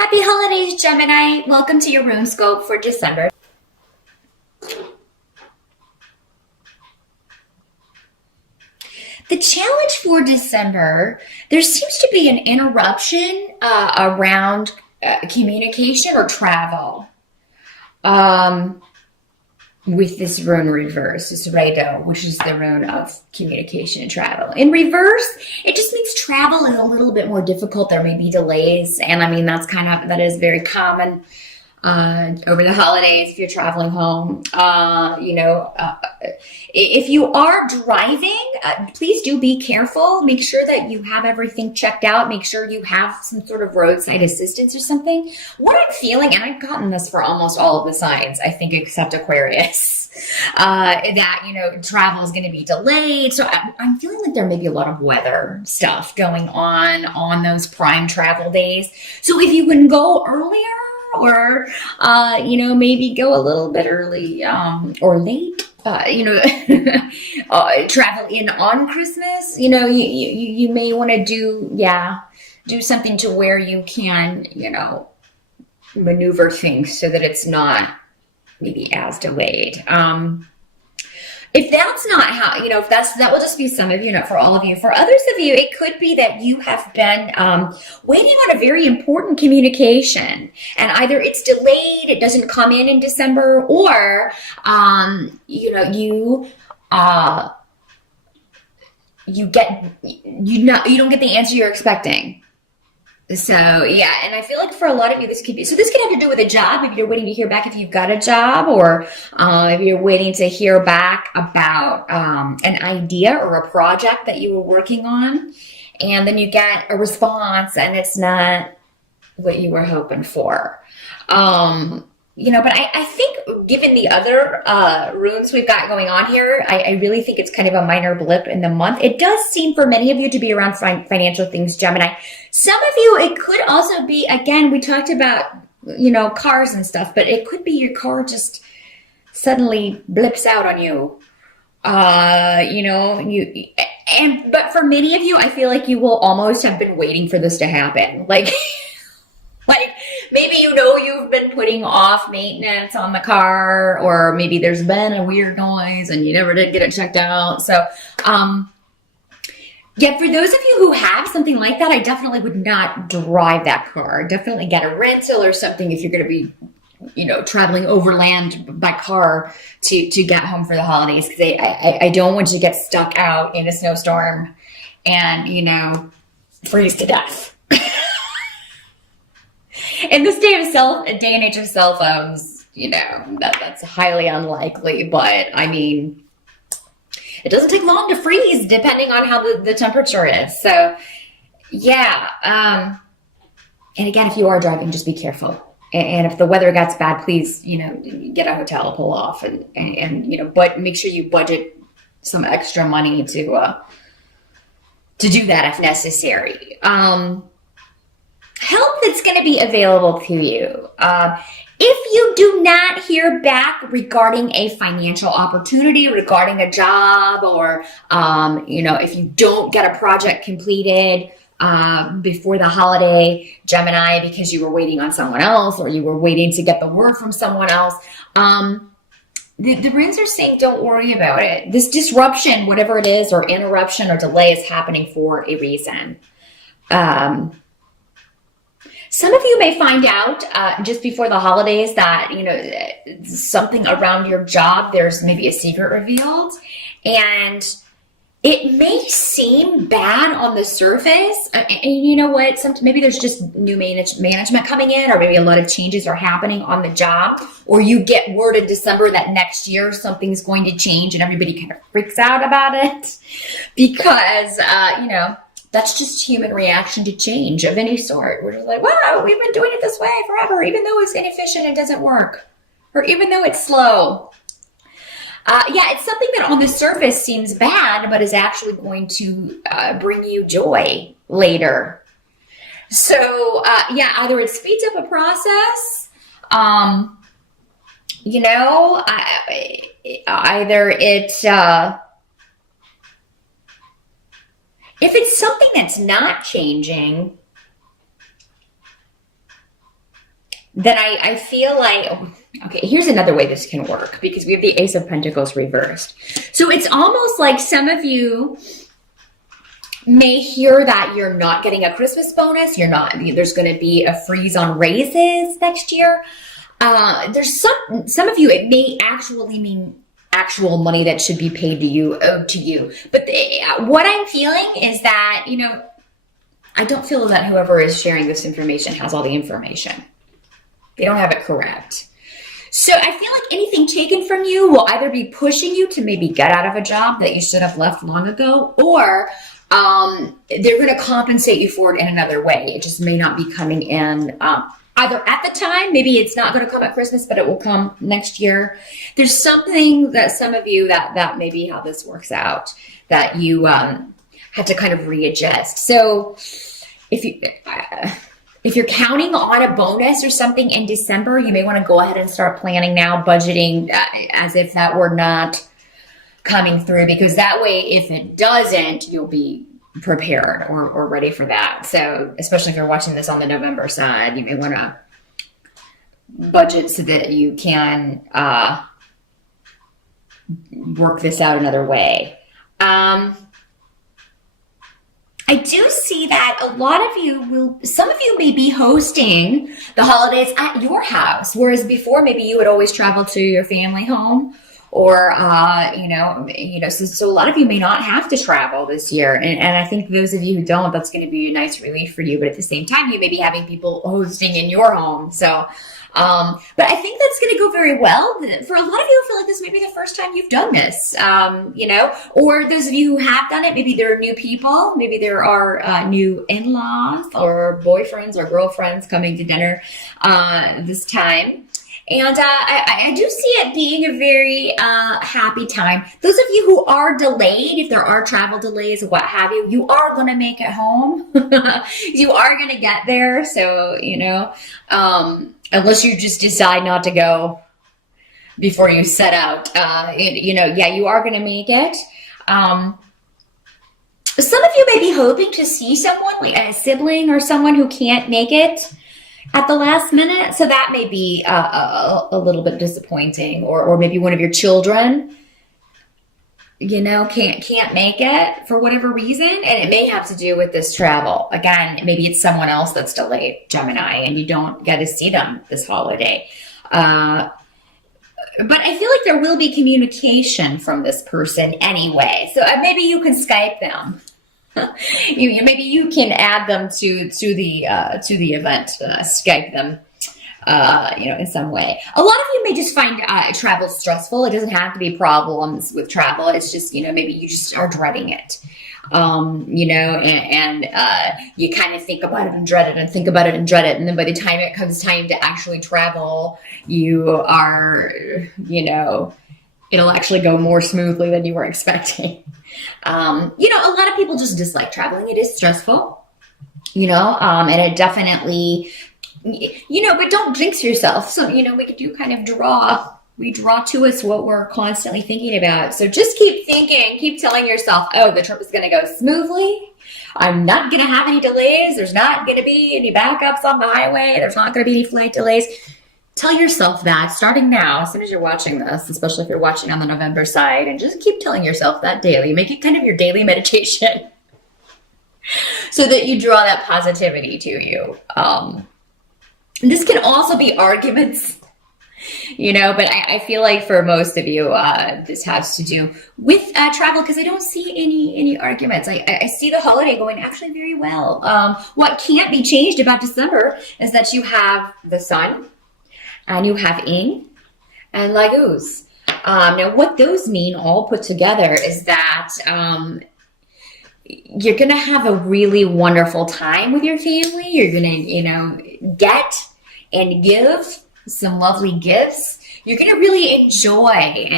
Happy holidays, Gemini. Welcome to your room scope for December. The challenge for December, there seems to be an interruption around communication or travel with this rune reverse, this Rado, which is the rune of communication and travel. In reverse, it just means travel is a little bit more difficult. There may be delays, and I mean that is very common over the holidays if you're traveling home. If you are driving, please do be careful. Make sure that you have everything checked out. Make sure you have some sort of roadside assistance or something. What I'm feeling, and I've gotten this for almost all of the signs, I think, except Aquarius, that, travel is going to be delayed. So I'm feeling like there may be a lot of weather stuff going on those prime travel days. So if you can go earlier, or maybe go a little bit early or late, travel in on Christmas, you may want to do something to where you can maneuver things so that it's not maybe as delayed. If that's not how, that will just be some of you, not for all of you. For others of you, it could be that you have been waiting on a very important communication, and either it's delayed, it doesn't come in December, or you don't get the answer you're expecting. So yeah, and I feel like for a lot of you, this could have to do with a job. If you're waiting to hear back if you've got a job, or if you're waiting to hear back about an idea or a project that you were working on, and then you get a response and it's not what you were hoping for. But I think given the other runes we've got going on here, I really think it's kind of a minor blip in the month. It does seem for many of you to be around financial things, Gemini. Some of you, it could also be, again, we talked about, cars and stuff, but it could be your car just suddenly blips out on you. But for many of you, I feel like you will almost have been waiting for this to happen. Like maybe you've been putting off maintenance on the car, or maybe there's been a weird noise and you never did get it checked out. So, for those of you who have something like that, I definitely would not drive that car. Definitely get a rental or something if you're going to be, traveling overland by car to get home for the holidays. Because I don't want you to get stuck out in a snowstorm and, freeze to death. In this day and age of cell phones, that's highly unlikely. But I mean, it doesn't take long to freeze depending on how the temperature is. So yeah. And again, if you are driving, just be careful. And if the weather gets bad, please, get a hotel, pull off, and but make sure you budget some extra money to do that if necessary. Help that's going to be available to you. If you do not hear back regarding a financial opportunity, regarding a job, or, if you don't get a project completed before the holiday, Gemini, because you were waiting on someone else, or you were waiting to get the word from someone else, the runes are saying don't worry about it. This disruption, whatever it is, or interruption or delay, is happening for a reason. Some of you may find out just before the holidays that, something around your job, there's maybe a secret revealed, and it may seem bad on the surface. And you know what? Maybe there's just new management coming in, or maybe a lot of changes are happening on the job, or you get word in December that next year something's going to change and everybody kind of freaks out about it because, that's just human reaction to change of any sort. We're just like, wow, we've been doing it this way forever, even though it's inefficient and doesn't work, or even though it's slow. It's something that on the surface seems bad, but is actually going to bring you joy later. So, either it speeds up a process, either it... If it's something that's not changing, then I feel like, okay, here's another way this can work because we have the Ace of Pentacles reversed. So it's almost like some of you may hear that you're not getting a Christmas bonus. There's going to be a freeze on raises next year. There's some of you, it may actually mean actual money that should be paid to you, owed to you. But what I'm feeling is that, I don't feel that whoever is sharing this information has all the information. They don't have it correct. So I feel like anything taken from you will either be pushing you to maybe get out of a job that you should have left long ago, or they're going to compensate you for it in another way. It just may not be coming in either at the time. Maybe it's not going to come at Christmas, but it will come next year. There's something that some of you that may be how this works out, that you have to kind of readjust. So if you're counting on a bonus or something in December, you may want to go ahead and start planning now, budgeting as if that were not coming through, because that way, if it doesn't, you'll be prepared or ready for that. So especially if you're watching this on the November side, you may want to budget so that you can work this out another way. I do see that a lot of you some of you may be hosting the holidays at your house, whereas before maybe you would always travel to your family home, or so a lot of you may not have to travel this year, and I think those of you who don't, that's going to be a nice relief for you. But at the same time, you may be having people hosting in your home, so. But I think that's going to go very well. For a lot of you, I feel like this may be the first time you've done this, or those of you who have done it, maybe there are new people, maybe there are new in-laws or boyfriends or girlfriends coming to dinner this time. And I do see it being a very happy time. Those of you who are delayed, if there are travel delays or what have you, you are going to make it home. You are going to get there. So, unless you just decide not to go before you set out, you are going to make it. Some of you may be hoping to see someone, like a sibling or someone who can't make it at the last minute. So that may be a little bit disappointing, or maybe one of your children, can't make it for whatever reason. And it may have to do with this travel. Again, maybe it's someone else that's delayed, Gemini, and you don't get to see them this holiday. But I feel like there will be communication from this person anyway. So maybe you can Skype them. Maybe you can add them to the event, Skype them, in some way. A lot of you may just find travel stressful. It doesn't have to be problems with travel. It's just, maybe you just are dreading it, and you kind of think about it and dread it and think about it and dread it. And then by the time it comes time to actually travel, you are, it'll actually go more smoothly than you were expecting. A lot of people just dislike traveling. It is stressful, and it definitely, but don't jinx yourself. So, we could do kind of we draw to us what we're constantly thinking about. So just keep thinking, keep telling yourself, oh, the trip is going to go smoothly. I'm not going to have any delays. There's not going to be any backups on the highway. There's not going to be any flight delays. Tell yourself that starting now, as soon as you're watching this, especially if you're watching on the November side, and just keep telling yourself that daily. Make it kind of your daily meditation so that you draw that positivity to you. This can also be arguments, but I feel like for most of you, this has to do with travel, because I don't see any arguments. I see the holiday going actually very well. What can't be changed about December is that you have the sun, and you have yin and laguz. Now, what those mean all put together is that you're going to have a really wonderful time with your family. You're going to, get and give some lovely gifts. You're going to really enjoy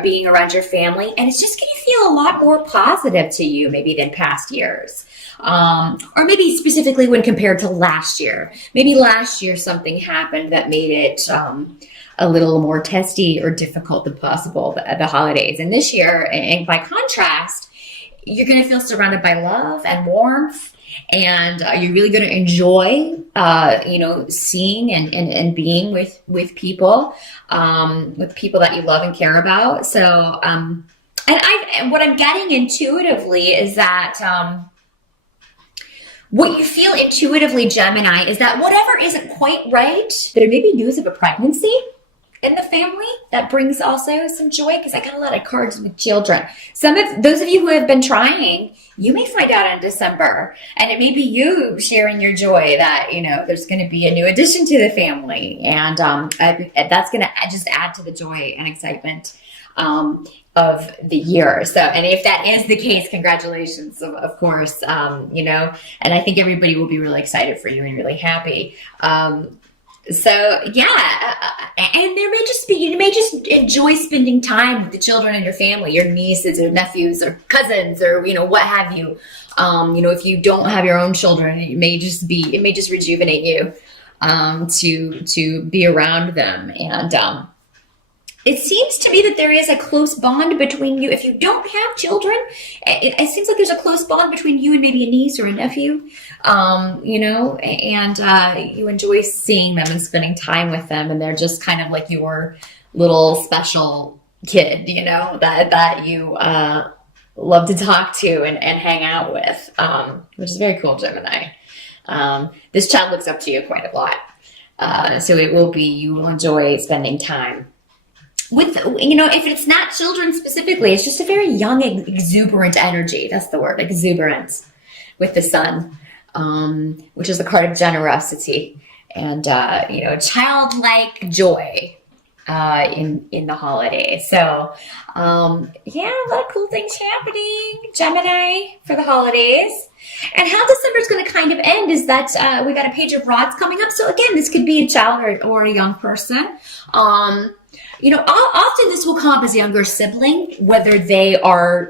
being around your family, and it's just going to feel a lot more positive to you maybe than past years. Or maybe specifically when compared to last year. Maybe last year something happened that made it a little more testy or difficult than possible at the holidays. And this year, and by contrast, you're going to feel surrounded by love and warmth, and you're really going to enjoy, seeing and being with people that you love and care about. So, and what I'm getting intuitively is that, what you feel intuitively, Gemini, is that whatever isn't quite right, there may be news of a pregnancy in the family that brings also some joy, because I got a lot of cards with children. Some of those of you who have been trying, you may find out in December, and it may be you sharing your joy that, there's going to be a new addition to the family, and that's going to just add to the joy and excitement of the year. So, and if that is the case, congratulations, of course, and I think everybody will be really excited for you and really happy. So yeah, and there may just be, you may just enjoy spending time with the children in your family, your nieces or nephews or cousins or, what have you. If you don't have your own children, it may just rejuvenate you, to be around them. And, it seems to me that there is a close bond between you. If you don't have children, it seems like there's a close bond between you and maybe a niece or a nephew, and you enjoy seeing them and spending time with them. And they're just kind of like your little special kid, that you love to talk to and hang out with, which is very cool, Gemini. This child looks up to you quite a lot. So you will enjoy spending time with, if it's not children specifically, it's just a very young, exuberant energy. That's the word, exuberance, with the sun, which is the card of generosity and, childlike joy, in the holidays. So, a lot of cool things happening, Gemini, for the holidays. And how December is going to kind of end is that, we got a page of rods coming up. So again, this could be a child or a young person. Often this will come up as a younger sibling, whether they are,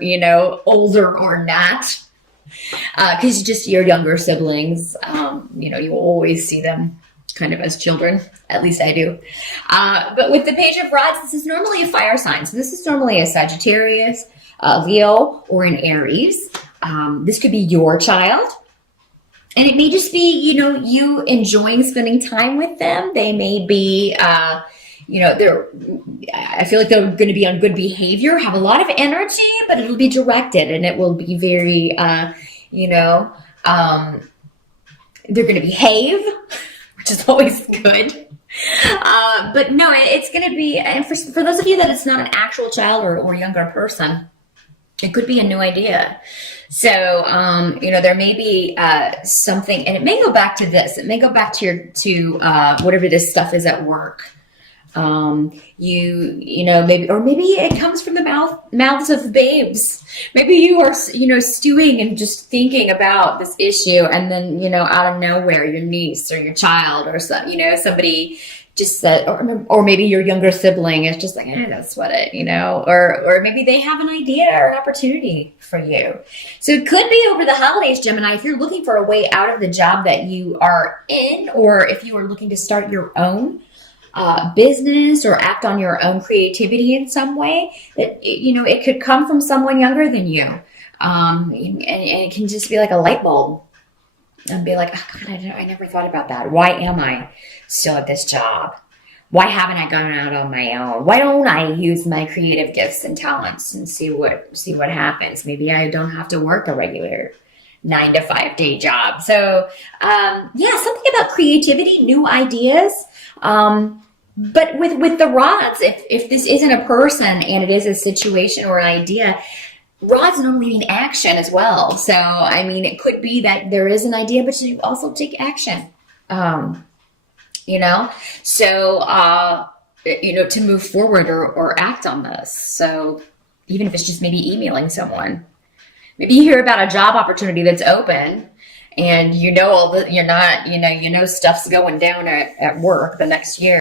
older or not, because just your younger siblings, you will always see them kind of as children. At least I do. But with the page of rods, this is normally a fire sign. So this is normally a Sagittarius, Leo, or an Aries. This could be your child. And it may just be, you enjoying spending time with them. They may be, I feel like they're going to be on good behavior, have a lot of energy, but it'll be directed and it will be very, they're going to behave, which is always good. But no, it's going to be, and for those of you that it's not an actual child or younger person, it could be a new idea. So, there may be something, and it may go back to this. It may go back to whatever this stuff is at work. Maybe it comes from the mouths of babes. Maybe you are, stewing and just thinking about this issue, and then, out of nowhere, your niece or your child or somebody just said, or maybe your younger sibling is just like, don't sweat it, or maybe they have an idea or an opportunity for you. So it could be over the holidays, Gemini, if you're looking for a way out of the job that you are in, or if you are looking to start your own business or act on your own creativity in some way, that, it could come from someone younger than you. And it can just be like a light bulb and be like, oh God, I never thought about that. Why am I still at this job? Why haven't I gone out on my own? Why don't I use my creative gifts and talents and see what happens? Maybe I don't have to work a regular 9-to-5 day job. So, something about creativity, new ideas. But with the rods, if this isn't a person and it is a situation or an idea, rods normally mean action as well. So, it could be that there is an idea, but you also take action, to move forward or act on this. So even if it's just maybe emailing someone, maybe you hear about a job opportunity that's open and stuff's going down at work the next year.